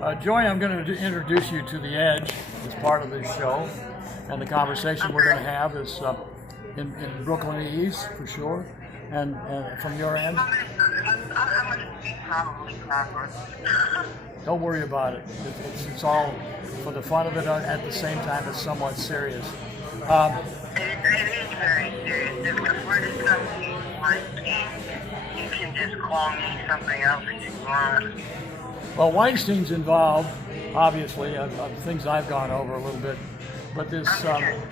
Joy, I'm going to introduce you to The Edge as part of this show, and the conversation we're going to have is in Brooklynese for sure, and from your end. Don't worry about it. It's all for the fun of it. At the same time, it's somewhat serious. It is very serious. If we're discussing Weinstein, you can just call me something else if you want. Well, Weinstein's involved, obviously, of things I've gone over a little bit, but this. I'm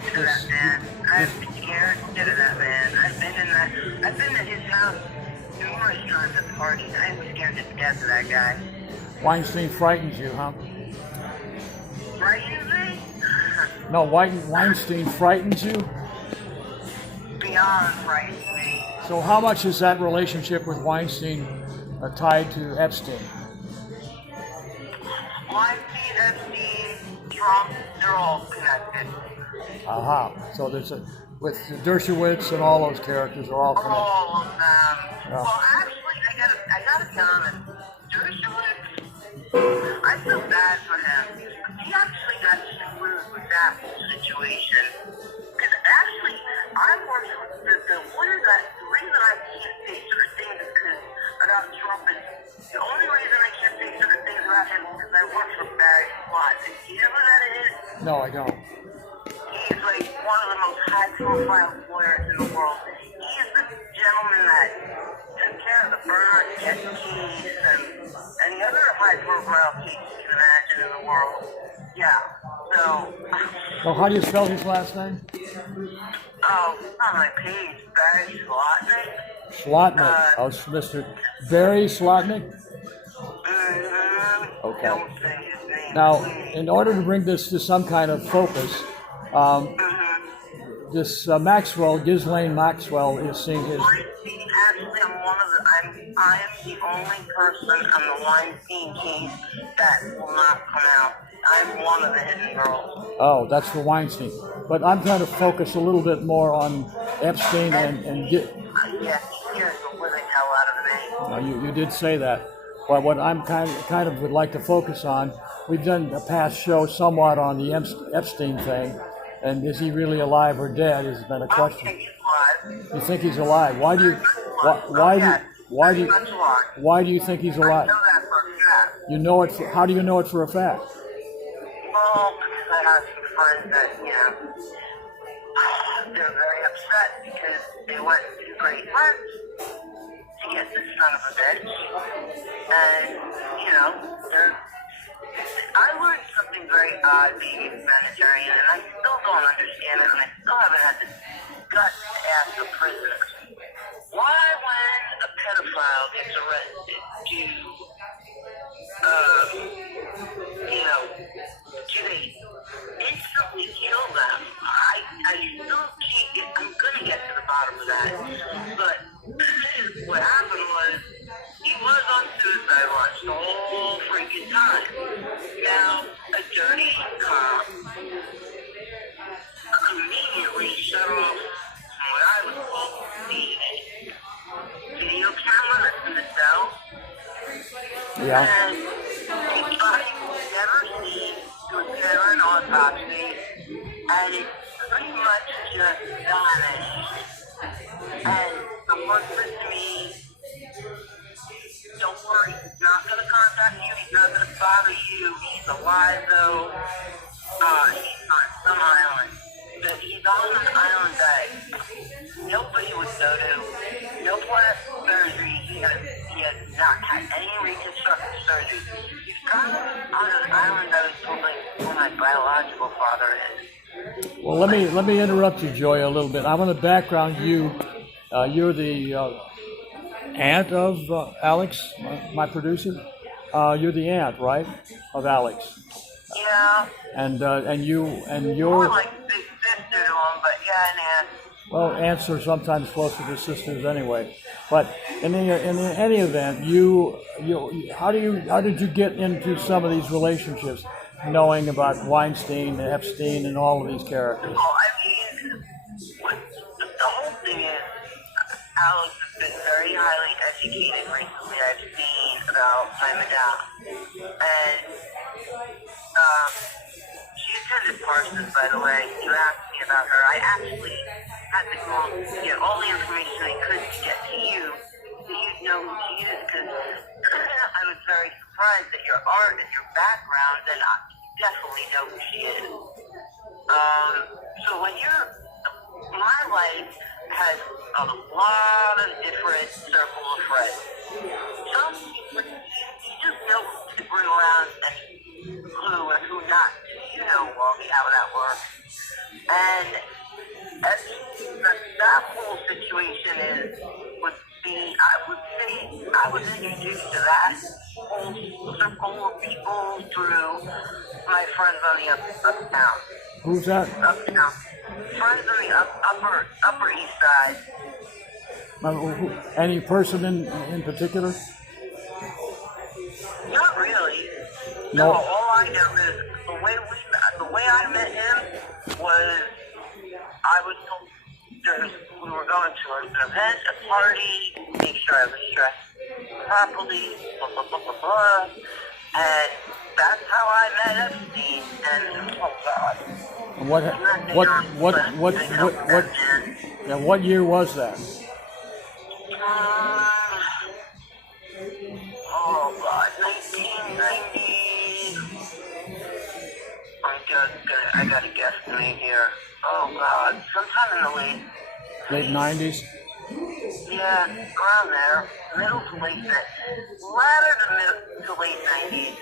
scared of that man. I'm scared of that man. I've been at his house numerous times at parties. I'm scared to death of that guy. Weinstein frightens you, huh? Frightens me? No, Weinstein frightens you? Beyond frightens me. So how much is that relationship with Weinstein tied to Epstein? Weinstein, Epstein, Trump, they're all connected. Aha. So there's with Dershowitz and all those characters are all connected. All of them. Yeah. Well, actually, I gotta be honest. Dershowitz, I feel bad for him. He actually got screwed with that whole situation. Because actually, I worked with the reason I can't say certain things is because about Trump is the only reason I can't say certain things about him is because I worked for Barry Watson. Do you know who that is? No, I don't. He's like one of the most high-profile lawyers in the world. He's the gentleman that took care of the Bernard case and any other high-profile case you can imagine in the world. Yeah. So how do you spell his last name? Oh, it's on my page. Barry Slotnick. Slotnick. Mr. Barry Slotnick? Mm-hmm. Okay. Don't say his name. Now, in order to bring this to some kind of focus, this Maxwell, Ghislaine Maxwell, is seeing his. Weinstein, actually, I am the only person on the Weinstein case that will not come out. I'm one of the hidden girls. Oh, that's for Weinstein. But I'm trying to focus a little bit more on Epstein and get. Yeah, he scares the living hell out of me. You did say that. But what I'm kind of would like to focus on, we've done a past show somewhat on the Epstein thing, and is he really alive or dead has been a question. I think he's alive. You think he's alive? Why do you think he's I alive? know that for a fact. You know it. How do you know it for a fact? Well, I have some friends that, they're very upset because they went to great lengths to get this son of a bitch. And, I learned something very odd being a humanitarian, and I still don't understand it, and I still haven't had the guts to ask the prisoners. Why, when a pedophile gets arrested, do they instantly kill them? I still can't get, I'm gonna get to the bottom of that. But what happened was, he was on suicide watch the whole freaking time. Now, a dirty cop immediately shut off what I was told the video camera that's in the cell. Yeah. And his body was never seen, there was never an autopsy, and it pretty much just vanished. And someone said to me, don't worry, he's not going to contact you, he's not going to bother you, he's alive though, he's on some island. But he's on an island that nobody would go to, no plastic surgery, he has not had any reconstructive surgery. He's probably on an island that is told like where my biological father is. Well, let me interrupt you, Joy, a little bit. I want to background you. You're the aunt of Alex, my producer. You're the aunt, right, of Alex. Yeah. And you're More like big sister to him, but yeah, an aunt. well, aunts are sometimes closer to sisters anyway. But in any event, how did you get into some of these relationships, knowing about Weinstein, Epstein, and all of these characters? Well, I mean, the whole thing is, Alex has been very highly educated recently. I've seen about time and down. And She attended Parsons, by the way. You asked me about her. I actually had to go get all the information I could to get to you, so you'd know who she is, because I was very surprised at your art and your background, and I definitely know who she is. So my life has a lot of different circle of friends. Some people, you just know who to bring around and who and who not. You know, Augi, how that works. And that whole situation I was introduced to that whole circle of people through my friends on the uptown. Who's that? Uptown. Friends on the upper east side. Any person in particular? Not really. No. All I know is the way I met him was I was told we were going to an event, a party, make sure I was dressed properly, blah blah blah blah blah, and that's how I met Epstein. And oh god. What year was that? Oh god, 1990. I gotta guesstimate here. Oh god, sometime in the late 90s? Yeah, around there. Middle to late 90s. Latter to late 90s.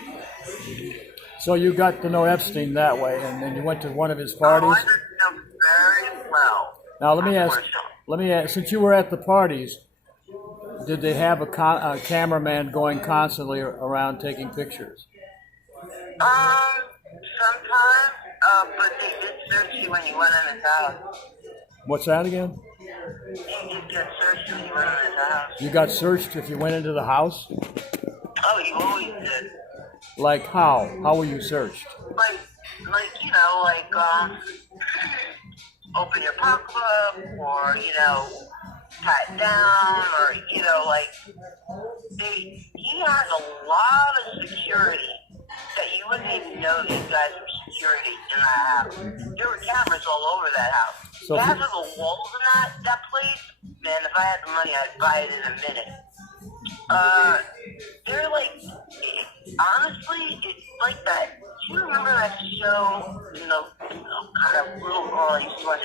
So you got to know Epstein that way, and then you went to one of his Oh, parties? I know very well. Now let me ask, since you were at the parties, did they have a cameraman going constantly around taking pictures? Sometimes, but they did search you when you went in his house. What's that again? You did get searched when you went in his house. You got searched if you went into the house? Oh, you always did. Like how? How were you searched? Like open your pocketbook, or pat down, or he has a lot of security that you wouldn't even know these guys were security in that house. There were cameras all over that house. So Half of the walls in that place, man, if I had the money, I'd buy it in a minute. They're honestly, it's like that. Do you remember that show, kind of little girl I used to watch?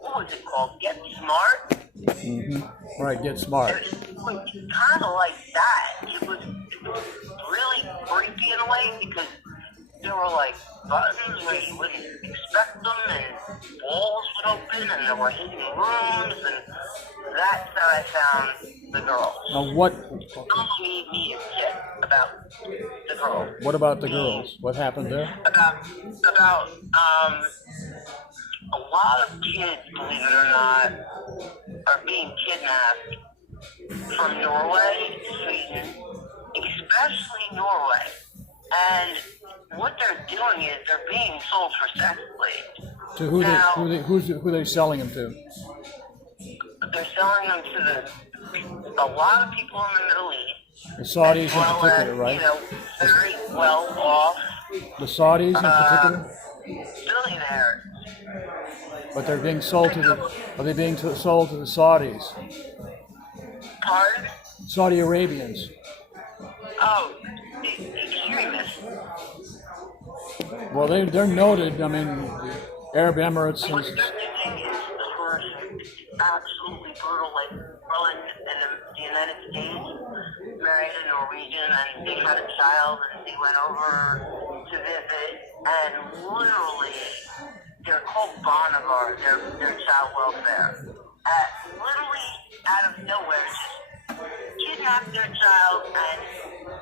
What was it called? Get Smart? Mm-hmm. Right, Get Smart. It was kind of like that. It was really creepy in a way, because there were buttons where you wouldn't expect them, and walls would open, and there were hidden rooms, and that's how I found the girls. Now what? Don't need me to shit about the girls. What about the girls? What happened there? About a lot of kids, believe it or not, are being kidnapped from Norway, Sweden, especially Norway. And what they're doing is they're being sold for sex slaves. To who they selling them to? They're selling them to a lot of people in the Middle East. The Saudis in particular, right? Very well off. The Saudis in particular? Billionaires. But they're being sold are they being sold to the Saudis? Pardon? Saudi Arabians. Oh, extremists. Well, they're noted. I mean, the Arab Emirates. What's interesting is the first absolutely brutal, girl in the United States married a Norwegian, and they had a child, and they went over to visit, and literally, they're called Bonnevard, their child welfare. Literally out of nowhere, just kidnapped their child, and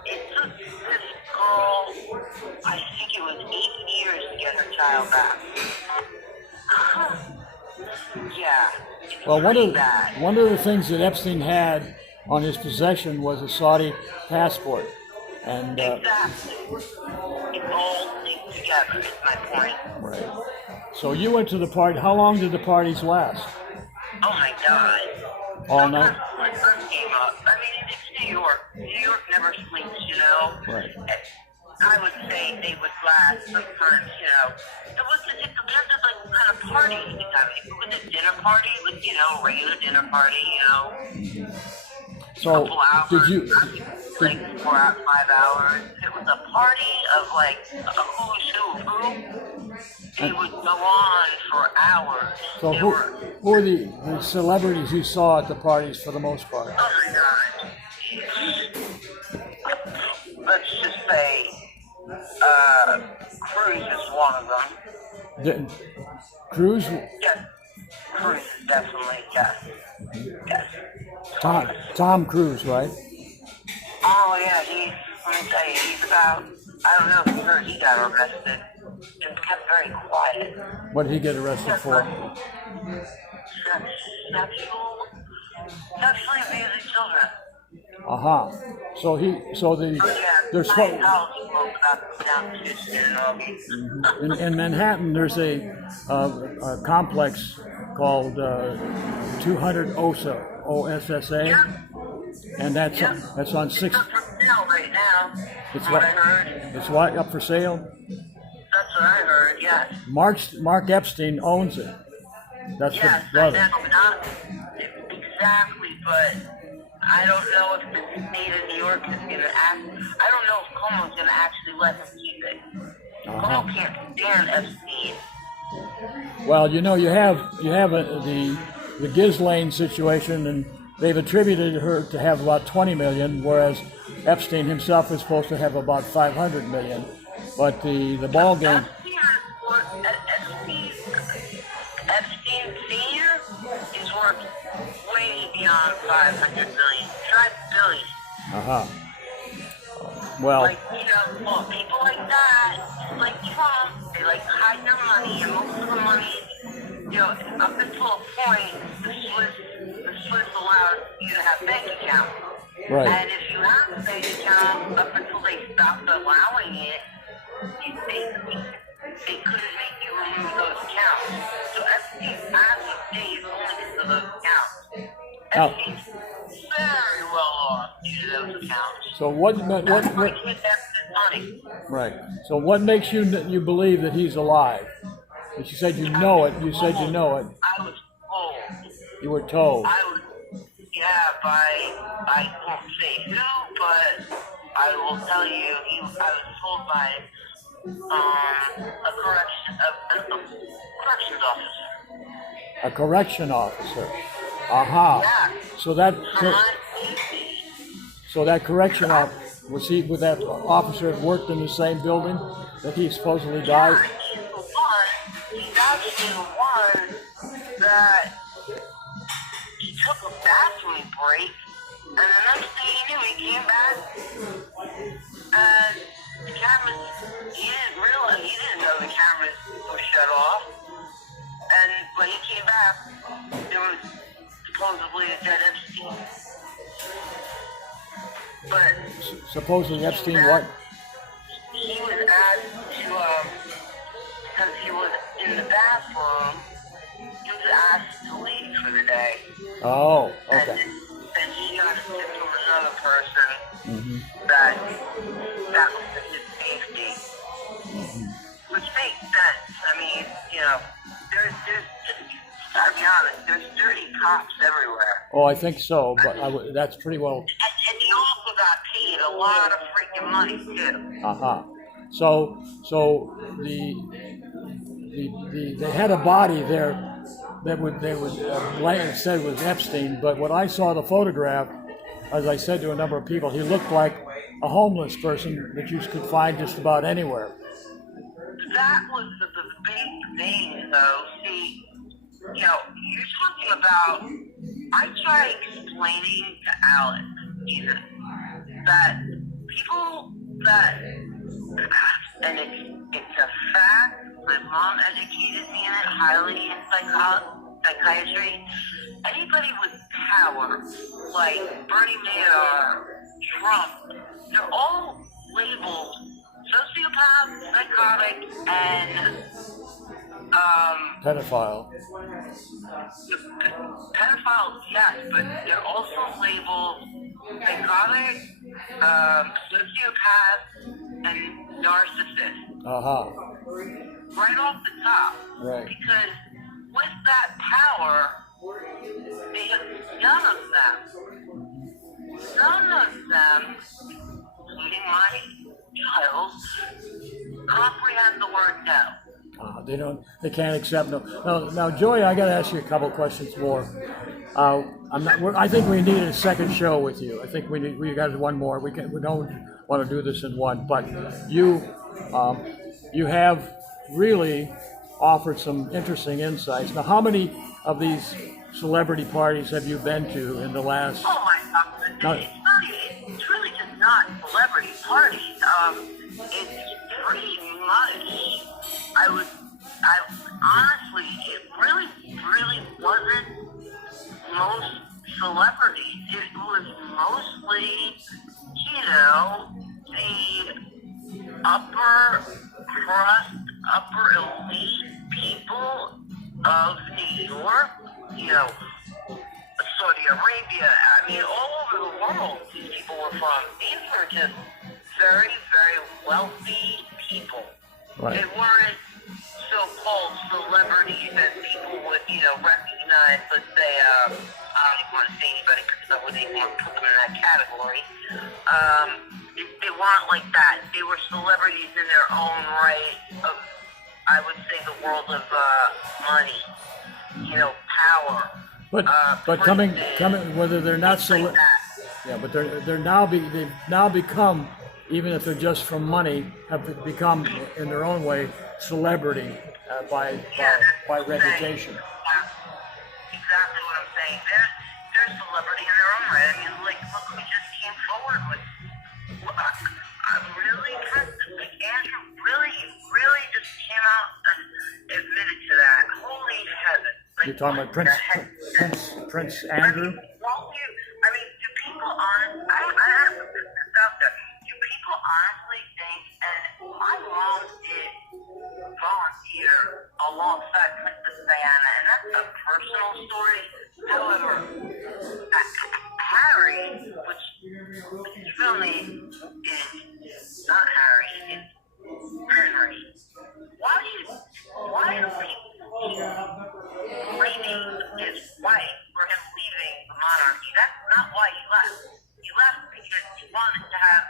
it took this girl, I think it was 8 years to get her child back. Yeah. Well, one of the things that Epstein had on his possession was a Saudi passport, and exactly. It all linked together. Is my point. Right. So you went to the party. How long did the parties last? Oh my God. All night. When I first came up, I mean, it's New York. New York never sleeps, Right. I would say they would last sometimes, you know. It depends on like what kind of party you have. If it was a dinner party, with, you know, regular dinner party, you know, So couple hours, did you? like 4 out 5 hours. If it was a party of like a who's who, they would go on for hours. So They who were, are the celebrities you saw at the parties for the most part? oh my God. Let's just say, Cruz is one of them. Cruz? Yes. Cruz is definitely, yes. Yes. Tom Cruise, right? Oh yeah, let me tell you, he's about, I don't know if you heard he got arrested. Just kept very quiet. What did he get arrested for? Sexually abusing children. So there's in Manhattan. There's a complex called 200 OSSA, Yeah. and that's on It's 6th. up for sale right now. It's From what? what I heard. It's what, up for sale? That's what I heard. Yes. Mark Epstein owns it. That's Yes, the I brother. know, not exactly, but I don't know if the state of New York is going to act. I don't know if Cuomo's going to actually let him keep it. Cuomo can't stand Epstein. Well, you know, you have the Ghislaine situation, and they've attributed her to have about 20 million, whereas Epstein himself is supposed to have about 500 million. But the ball game. Epstein Senior is worth way beyond 500 million. Try billion. Well, Like, you know, well, people like that, like Trump, they like to hide their money, and most of the money, you know, up until a point, the Swiss allows you to have bank accounts. right. And if you have a bank account, up until they stopped allowing it, they couldn't make you remove those accounts. So Epstein's active days only to those accounts. Epstein's very well off due to those accounts. So That's why he invested money. right. So what makes you believe that he's alive? But you said you know it. You said you know it. I was told. You were told. I won't say who, but I will tell you, I was told by a corrections officer. A correction officer. Yeah. So that correction officer, would that officer have worked in the same building that he supposedly died? Yeah, he's actually the one that he took a bathroom break, and the next thing he knew, he came back, and the cameras, he didn't know the cameras were shut off, and when he came back, there was supposedly a dead Epstein. But Supposedly Epstein what? he was asked to, because he was in the bathroom, he was asked to leave for the day. Oh, And okay. then he got a tip from another person that was for his safety. Which makes sense. I mean, you know, there's gotta be honest, there's dirty cops everywhere. Oh, I think so, but that's pretty well. And he also got paid a lot of freaking money too. So they had a body there that said was Epstein, but when I saw the photograph, as I said to a number of people, he looked like a homeless person that you could find just about anywhere. That was the big thing, though. See, you know, you're talking about, I try explaining to Alex, even, that people that, and it's a fact, my mom educated me in it, highly in psychiatry. Anybody with power, like Bernie Madoff, Trump, they're all labeled sociopath, psychotic, and Pedophile. pedophiles, yes, but they're also labeled psychotic, sociopath, and narcissist. Right off the top. Right. Because with that power, none of them, including my child, comprehend the word no. They can't accept no. Now, Joy, I got to ask you a couple questions more. I think we need a second show with you. I think we got one more. We don't want to do this in one, but you have really offered some interesting insights. Now, how many of these celebrity parties have you been to in the last? Oh my God! It's really just not celebrity parties. It's pretty much. I honestly, it really wasn't most celebrities. It was mostly, the upper crust, upper elite people of New York, Saudi Arabia. I mean, all over the world, these people were from. These were just very, very wealthy people. Right. They weren't so-called celebrities that people would, recognize. Let's say, I don't even want to say anybody because I wouldn't even want to put them in that category. They weren't like that. They were celebrities in their own right of, I would say, the world of money, power. But coming, whether they're not but they've now become, even if they're just from money, have become in their own way celebrity by reputation. Exactly what I'm saying. They're celebrity in their own right. I mean, look who just came forward with. I'm really impressed. Andrew really just came out and admitted to that. Holy heaven! You're talking about Prince Andrew? Do people honestly? I have to put this out there. Do people honestly think? And my mom did volunteer alongside Princess Diana, and that's a personal story. However, Harry, which his real name is not Harry, it's Henry. Why do people keep blaming his wife for him leaving the monarchy? That's not why he left. He left because he wanted to have,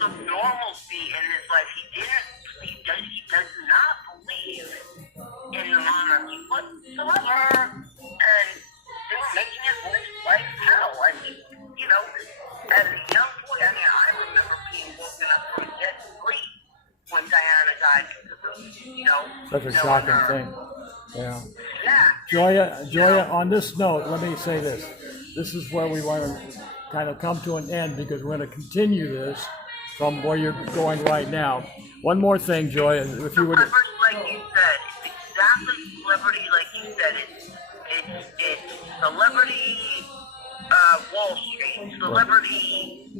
some normalcy in his life. He does not believe in the monarchy whatsoever, and they were making his life hell. I mean, as a young boy, I remember being woken up from dead sleep when Diana died because of, Such a shocking thing. Yeah. Joya, on this note, let me say this. This is where we want to kind of come to an end because we're going to continue this from where you're going right now. One more thing, Joya, if you would. Like you said, it's exactly celebrity, like you said. It's celebrity Wall Street, celebrity,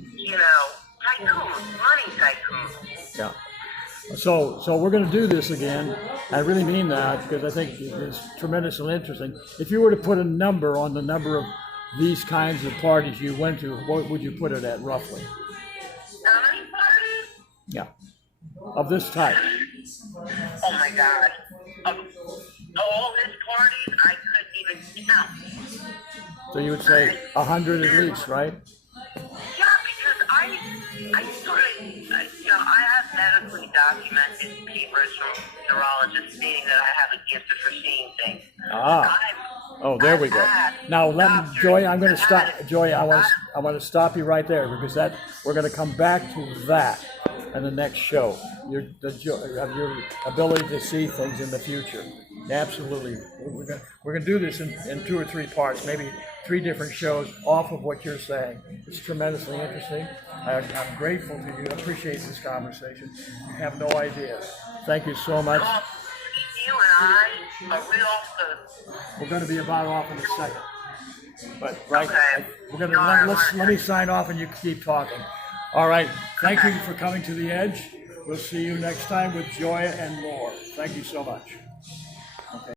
tycoons, money tycoons. Yeah. So we're going to do this again. I really mean that because I think it's tremendously interesting. If you were to put a number on the number of these kinds of parties you went to, what would you put it at roughly? How many parties? Yeah. Of this type. Oh my God. Of all his parties, I couldn't even count. So you would say 100 at least, right? Yeah, because I sort of, I have medically documented papers from neurologists stating that I have a gift for seeing things. Oh, there we go. Now, Joy, I'm going to stop. Joy, I want to stop you right there because we're going to come back to that in the next show. Your ability to see things in the future. Absolutely, we're going to do this in 2 or 3 parts, maybe 3 different shows off of what you're saying. It's tremendously interesting. I'm grateful to you. I appreciate this conversation. You have no idea. Thank you so much. You and I, are we off the... We're going to be about off in a second. But okay. We're going to let me sign off and you keep talking. All right. Thank you for coming to the Edge. We'll see you next time with Joya and more. Thank you so much. Okay.